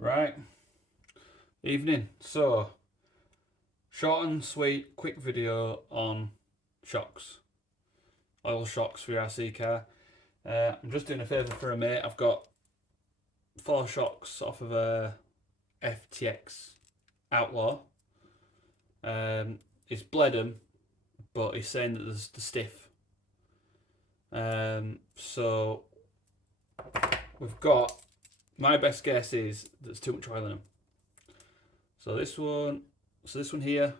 Right, evening. So, short and sweet, quick video on shocks, oil shocks for your RC car. I'm just doing a favour for a mate. I've got 4 shocks off of a FTX Outlaw. He's bled them, but he's saying that there's the stiff. So we've got. My best guess is there's too much oil in them. So this one here,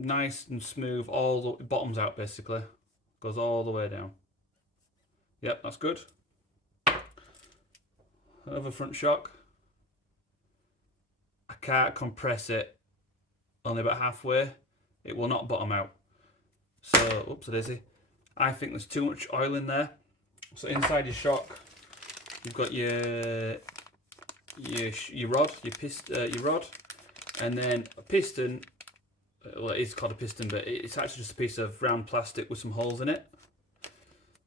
nice and smooth, all the bottoms out basically, goes all the way down. Yep, that's good. Another front shock. I can't compress it, only about halfway. It will not bottom out. So, oops, a daisy. I think there's too much oil in there. So inside your shock, you've got your rod, your rod, and then a piston. Well, it is called a piston, but it's actually just a piece of round plastic with some holes in it.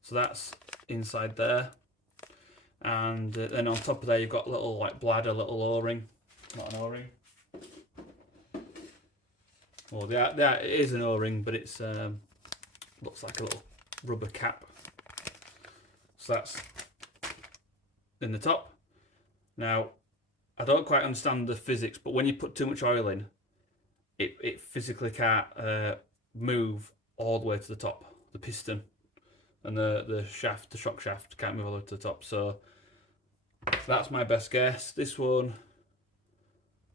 So that's inside there, and then on top of there you've got a little like bladder, little O-ring. Not an O-ring. Well, that is an O-ring, but it's looks like a little rubber cap. So that's in the top. Now, I don't quite understand the physics, but when you put too much oil in, it physically can't move all the way to the top. The piston and the shaft, the shock shaft, can't move all the way to the top. So that's my best guess. This one,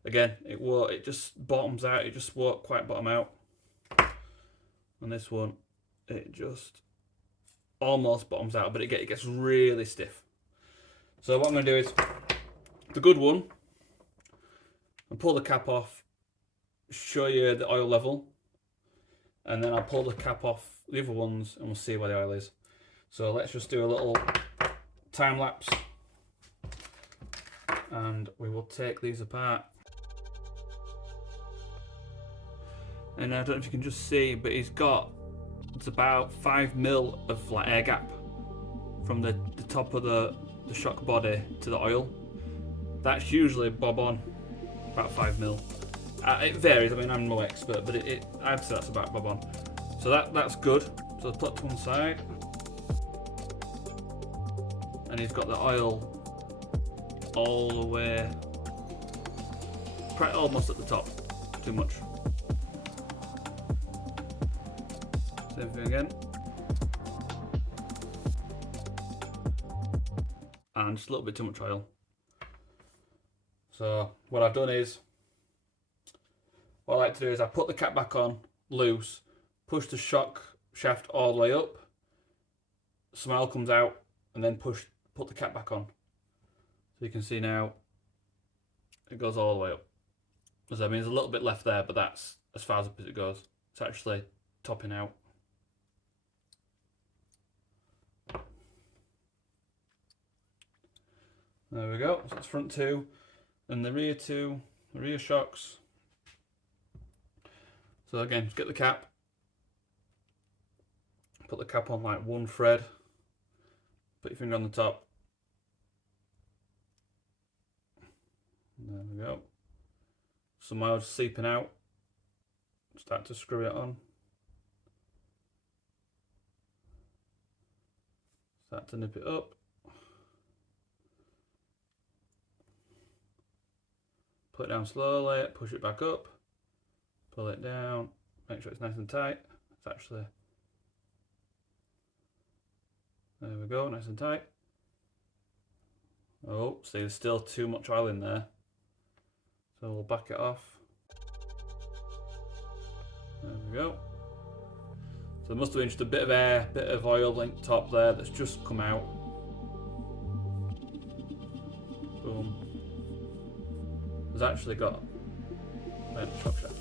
again, it just bottoms out. It just won't quite bottom out. And this one, it just almost bottoms out, but it gets really stiff. So what I'm going to do is the good one, and pull the cap off, show you the oil level, and then I'll pull the cap off the other ones and we'll see where the oil is. So let's just do a little time lapse and we will take these apart. And I don't know if you can just see, but it's about 5mm of like air gap from the top of the shock body to the oil. That's usually bob on about 5mm. It varies. I mean, I'm no expert, but I'd say that's about bob on. So that's good. So put to one side, and he's got the oil all the way, almost at the top. Too much. Same thing again. And just a little bit too much oil. So what I've done is, what I like to do is I put the cap back on loose, push the shock shaft all the way up, some oil comes out, and then put the cap back on. So you can see now it goes all the way up. So I mean, there's a little bit left there, but that's as far up as it goes. It's actually topping out. There we go. So it's front 2 and the rear 2, the rear shocks. So again, just get the cap, put the cap on like one thread, put your finger on the top. There we go. Some oil seeping out. Start to screw it on. Start to nip it up. Put it down slowly, push it back up, pull it down, make sure it's nice and tight. It's actually, there we go, nice and tight. Oh, see, there's still too much oil in there. So we'll back it off. There we go. So there must have been just a bit of air, bit of oil linked top there that's just come out. Boom. Has actually got a shock shaft.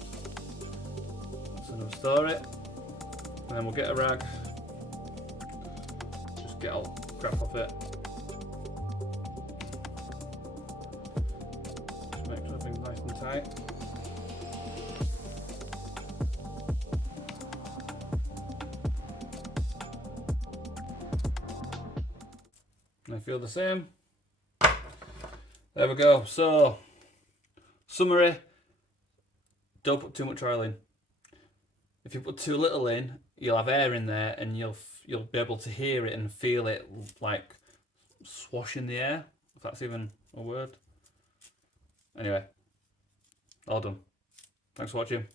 That's another story. And then we'll get a rag, just get all crap off it. Just make sure everything's nice and tight. And I feel the same. There we go. So, summary, don't put too much oil in. If you put too little in, you'll have air in there and you'll be able to hear it and feel it like swash in the air, if that's even a word. Anyway, all done. Thanks for watching.